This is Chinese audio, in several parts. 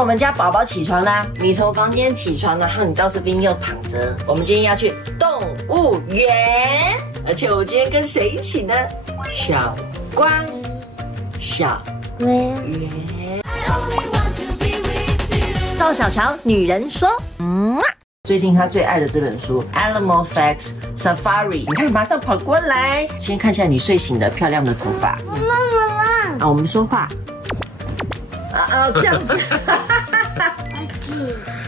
我们家宝宝起床啦！你从房间起床，然后你到这边又躺着。我们今天要去动物园，而且我今天跟谁一起呢？小光，小圆。赵小乔，女人说，最近他最爱的这本书《Animal Facts Safari》，你看，马上跑过来，先看一下你睡醒的漂亮的头发。妈妈，我们说话。这样子。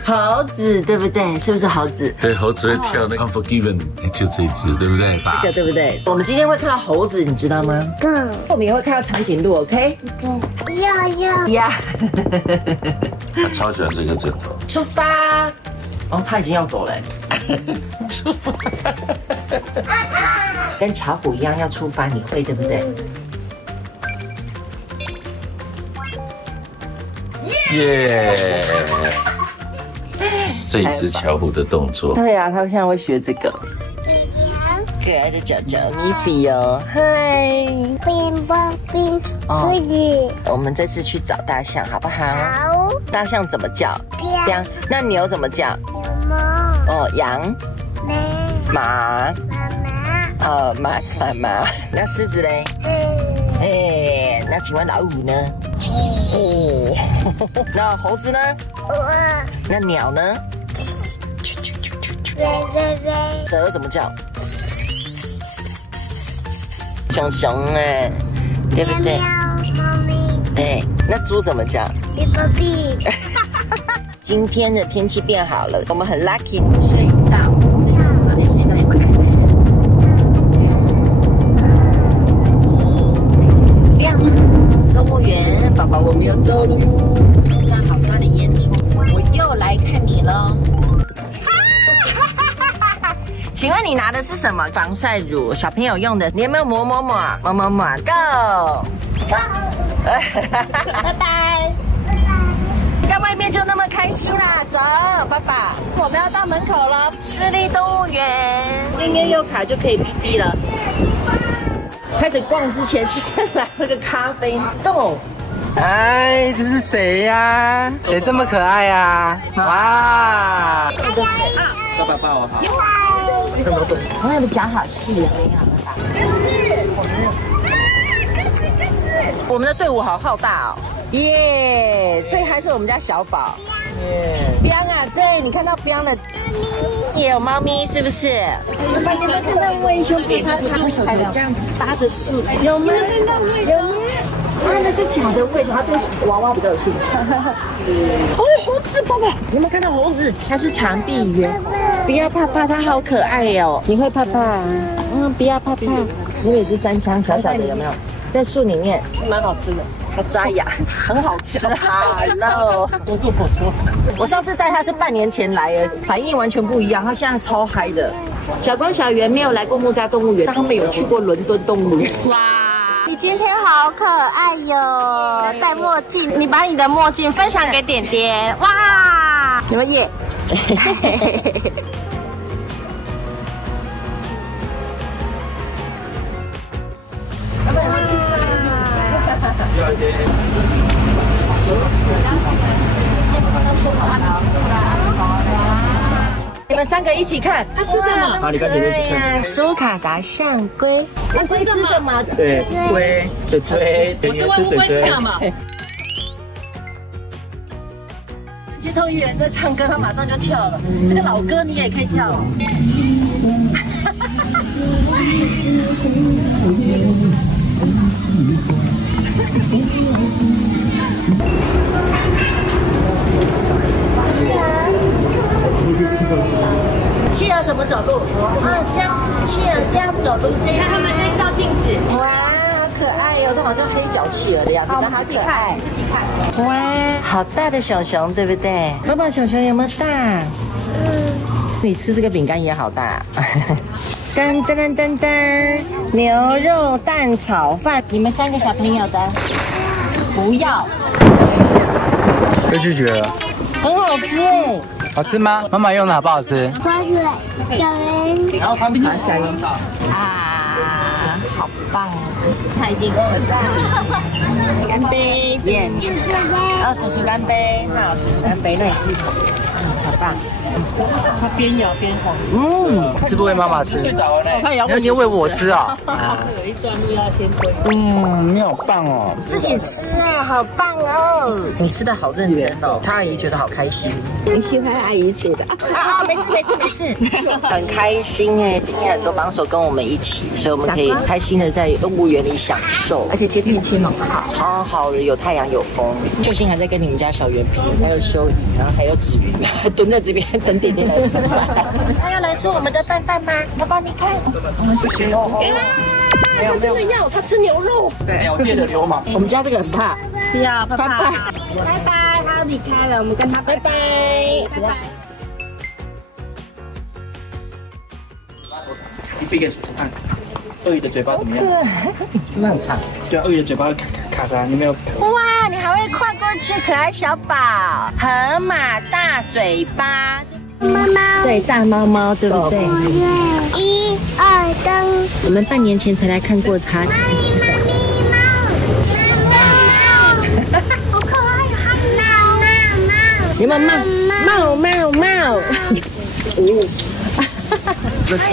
猴子对不对？是不是猴子？对，猴子会跳那个 Unforgiven， 就这一只，对不对？这个对不对？我们今天会看到猴子，你知道吗？我们也会看到长颈鹿 ，OK？ 呀。他超喜欢这个枕头。出发！哦，他已经要走了。出发。跟巧虎一样要出发，你会对不对？耶！这一只巧虎的动作。对啊，他现在会学这个。可爱的脚脚，米菲哦，嗨！我们这次去找大象，好不好？好。大象怎么叫？羊。那牛怎么叫？哦，羊。马。马是妈妈。那狮子嘞？那请问老虎呢？哦。那猴子呢？那鸟呢？蛇怎么叫？熊熊哎，对不对？对，那猪怎么叫？今天的天气变好了，我们很 lucky。隧道，这边隧道有没有开门？亮了，动物园，宝宝，我们要走了。看好大的烟囱，我又来看你喽。请问你拿的是什么防晒乳？小朋友用的，你有没有抹？Go！ 拜拜！在外面就那么开心啦，走，爸爸，我们要到门口了，市立动物园，用悠卡就可以BB了。开始逛之前，先来喝个咖啡。Go！ 哎，这是谁呀？谁这么可爱呀？哇！爸爸抱我好。我的脚好细啊！鸽子，我们的队伍好浩大哦！耶，最嗨是我们家小宝。彪啊，对你看到彪了，也有猫咪是不是？你们看到魏兄他手手这样子搭着树，有吗？有吗？那是假的魏熊，他对娃娃比较有兴趣。哦，猴子宝宝，你有没有看到猴子？它是长臂猿，不要怕怕，它好可爱哟。你会怕怕？不要怕怕。我有只三枪，小小的有没有？在树里面，蛮好吃的，它抓牙，很好吃。Hello， 我上次带它是半年前来的，反应完全不一样，它现在超嗨的。小光小圆没有来过木栅动物园，但他们有去过伦敦动物园。哇！你今天好可爱哟，戴墨镜，你把你的墨镜分享给点点，哇，有没有耶？老板，好吃吗？你们三个一起看，它吃什么？好，你跟姐妹一起看。苏卡达象龟，它会吃什么？对，龟，嘴，我是问乌龟是什么？街头艺人在唱歌，他马上就跳了。这个老歌你也可以跳。企鹅怎么走路？这样子，企鹅这样走路。你看他们在照镜子。哇，好可爱哟！这好像黑脚企鹅的样子，但好可爱。自己看。哇，好大的熊熊，对不对？爸爸，熊熊有没有大？你吃这个饼干也好大。噔噔噔噔噔，牛肉蛋炒饭，你们三个小朋友的，不要。被拒绝了。很好吃哎。好吃吗？妈妈用的好不好吃？有人。然后旁边传起来。好棒！他已经饿了。干杯，耶！然后叔叔干杯，好，叔叔干杯，那你吃一口，好棒。它边咬边晃。是不喂妈妈吃？你要喂我吃啊？有一段路要先推。你好棒哦！自己吃啊，好棒哦！你吃的好认真哦，他阿姨觉得好开心。你喜欢阿姨煮的啊？没事，很开心哎！今天很多帮手跟我们一起，所以我们可以开心的在动物园里享受，而且今天天气很好，超好的，有太阳有风。秀欣还在跟你们家小圆皮，还有修怡，然后还有子瑜，蹲在这边等点点来吃饭。他要来吃我们的饭吗？宝宝，你看，我们去吃肉。他真的要，他吃牛肉。鸟界的流氓。我们家这个很怕。不要，怕。拜拜，他要离开了，我们跟他拜拜。你飞给叔叔看，鳄鱼的嘴巴怎么样？真的很长。对啊，鳄鱼的嘴巴卡着，你没有？哇，你还会跨过去，可爱小宝，河马大嘴巴。妈妈，对，大猫猫，对不对？1、2、3。我们半年前才来看过它。猫，好可爱呀！有没有猫？哎，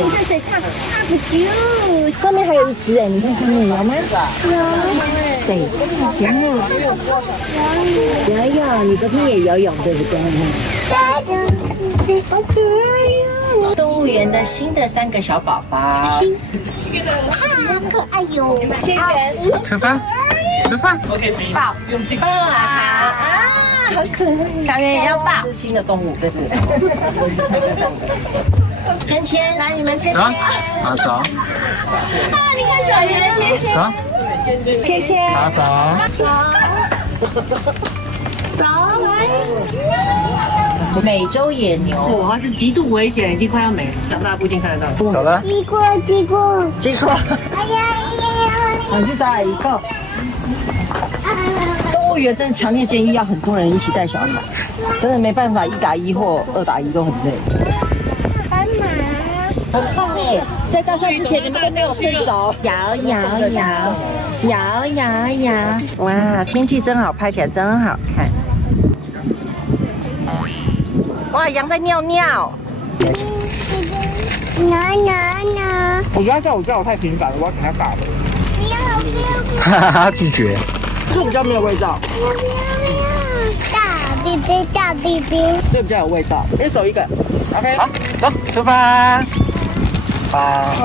你看谁看？它不就上面还有一只哎，你看上面有吗？有。谁？游泳，你昨天也游泳对不对？好可爱呀！动物园的新的3个小宝宝，好可爱哟！吃饭。抱啊！好可爱！小圆也要抱。这是新的动物，对。这3个。芊，来你们牵。走。走。你看小圆芊。走。芊。走。美洲野牛，哇，它是极度危险，已经快要没了，长大不一定看得到。走了。鸡过。哎呀！你去找阿姨够。动物园真的强烈建议要很多人一起带小孩，真的没办法1打1或2打1都很累。斑马，很棒哎！在大象之前你们都没有睡着，摇。哇，天气真好，拍起来真好看。哇，羊在尿尿。我觉得他叫我太频繁了，我要给他打了。他拒绝。这比较没有味道。大 BB。这比较有味道，一手一个。OK。好，走，出发。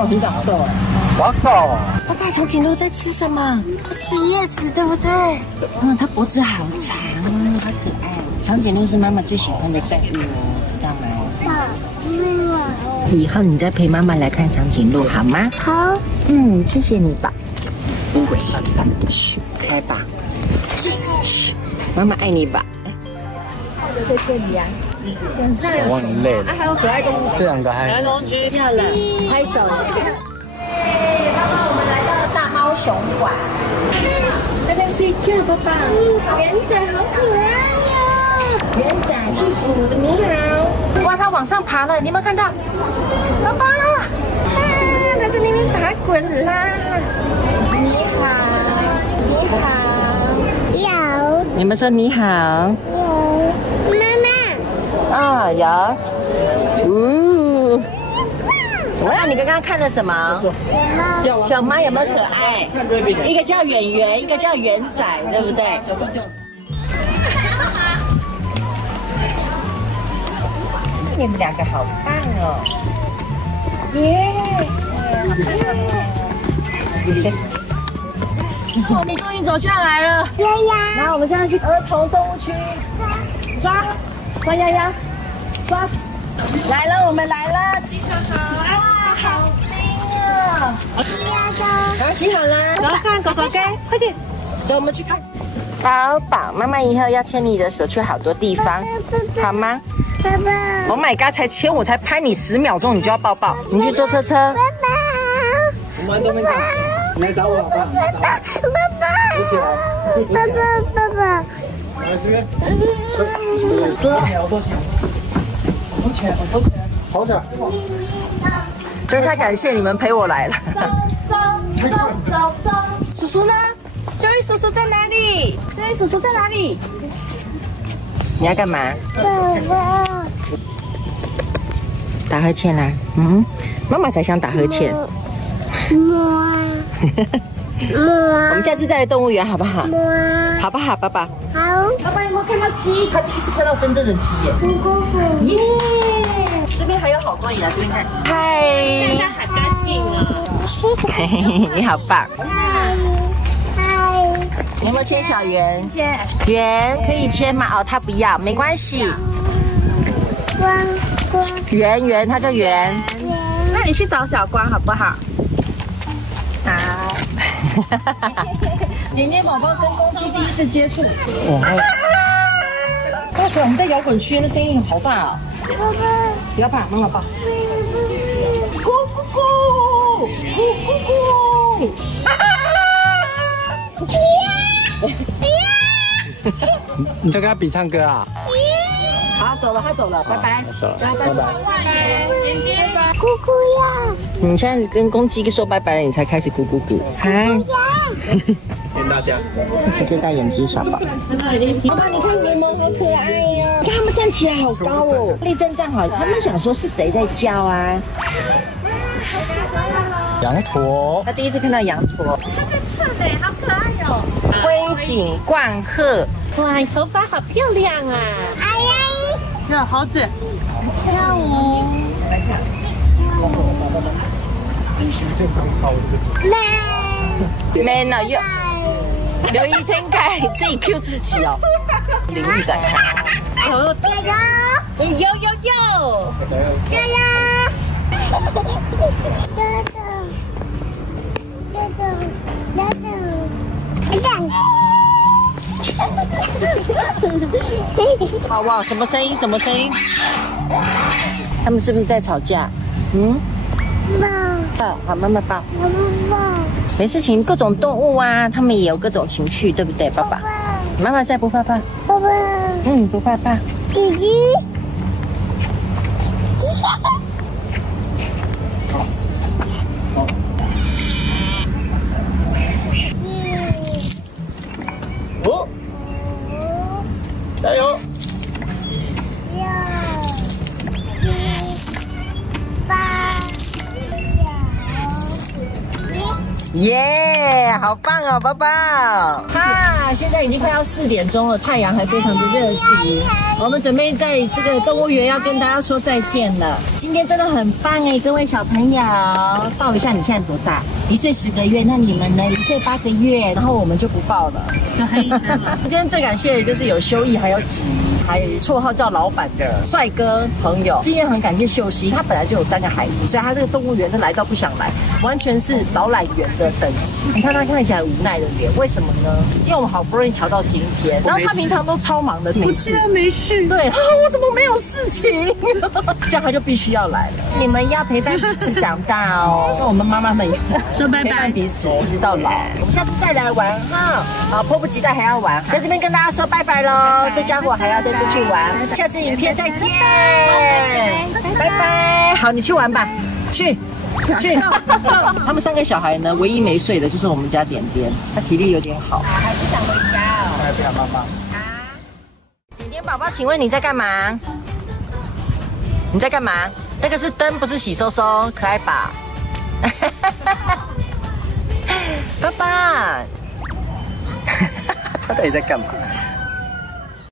你长瘦了。走狗。爸爸，长颈鹿在吃什么？吃叶子，对不对？它脖子好长啊，好可爱。长颈鹿是妈妈最喜欢的动物哦，知道吗？以后你再陪妈妈来看长颈鹿好吗？好。谢谢你吧。嘘，开吧。嘘，妈妈爱你吧。在这里啊。小望你累了。还有可爱动物。这2个还。漂亮，拍手。爸爸，我们来到了大猫熊馆。他在睡觉，爸爸。圆仔好可爱哟！圆仔是土的，你好。哇，它往上爬了，你有没有看到？爸爸，它在那边打滚啦。你好。有。你们说你好。妈妈。有。哇，你刚刚看了什么？小猫有没有可爱？一个叫圆圆，一个叫圆仔，对不对？你们2个好棒哦！耶！我们终于走下来了。然后我们现在去儿童动物区，抓丫丫，抓！来了，我们来了，机场好啊！好冰啊！好，洗好了，走看狗狗该，快点，走，我们去看。宝宝，妈妈以后要牵你的手去好多地方，好吗？爸爸。 Oh my god！ 才牵我才拍你10秒钟，你就要抱抱，你去坐车车。爸爸。我们还在那边唱，你来找我好不好？爸爸。一起来。爸爸。来这边。我收钱。我收钱。好点。所以他感谢你们陪我来了。走。叔呢？修一叔叔在哪里？修一叔叔在哪里？你要干嘛？爸爸，打呵欠啦。嗯，妈妈才想打呵欠。摸我们下次再来动物园好不好？摸，好不好，爸爸？好，爸爸有没有看到鸡？他第一次看到真正的鸡耶！姑姑，耶！这边还有好多也来这边看。嗨，他好高兴哦。嘿嘿嘿，你好棒！嗨，你有没有牵小圆？圆可以牵吗？哦，他不要，没关系。光光圆圆，他叫圆。那你去找小光好不好？好。年年宝宝跟公鸡第一次接触。哇塞，我们在摇滚区，那声音好大哦！不要怕，妈妈抱。咕咕咕，咕咕咕。你在跟他比唱歌啊？好，走了，他走了，拜拜。走了，拜拜。姑姑呀，你现在跟公鸡说拜拜了，你才开始咕咕咕。嗨，见大家。睁大眼睛，小宝。爸爸，你看联盟好可爱呀！你看他们站起来好高哦，立正站好。他们想说是谁在叫啊？羊驼，他第一次看到羊驼。它在侧呢，好可爱哦。灰颈冠鹤。哇，你头发好漂亮啊！哎呀，那猴子跳舞。man 啊，又刘一天开自己 Q 自己哦，领域展开。加油，有有有。加油，哇哇，什么声音？什么声音？他们是不是在吵架？嗯，抱，好，妈妈抱。没事情，各种动物啊，他们也有各种情绪，对不对，爸爸？妈妈在，不怕怕。爸爸，嗯，不怕怕。弟弟，哦，加油！ 耶，好棒哦，宝宝！哈，现在已经快要4点钟了，太阳还非常的热情。我们准备在这个动物园要跟大家说再见了。今天真的很棒哎，各位小朋友，报一下你现在多大？1岁10个月，那你们呢？1岁8个月，然后我们就不报了。今天最感谢的就是有修义，还有子怡，还有绰号叫老板的帅哥朋友。今天很感谢秀熙，他本来就有3个孩子，所以他这个动物园他来到不想来，完全是导览员的等级。你看他看起来无奈的脸，为什么呢？因为我们好不容易瞧到今天，然后他平常都超忙的，没事，没事。对啊，我怎么没有事情？这样他就必须要来了。你们要陪伴彼此长大哦，那我们妈妈们也说拜拜，陪伴彼此一直到老。我们下次再来玩哈，好，迫不及待还要玩，在这边跟大家说拜拜喽。这家伙还要再出去玩，下次影片再见，拜拜。好，你去玩吧，去。他们3个小孩呢，唯一没睡的就是我们家点点，他体力有点好，还不想回家哦。还不想妈妈。点点宝宝，请问你在干嘛？你在干嘛？那个是灯，不是洗收收，可爱吧？爸爸，他到底在干嘛？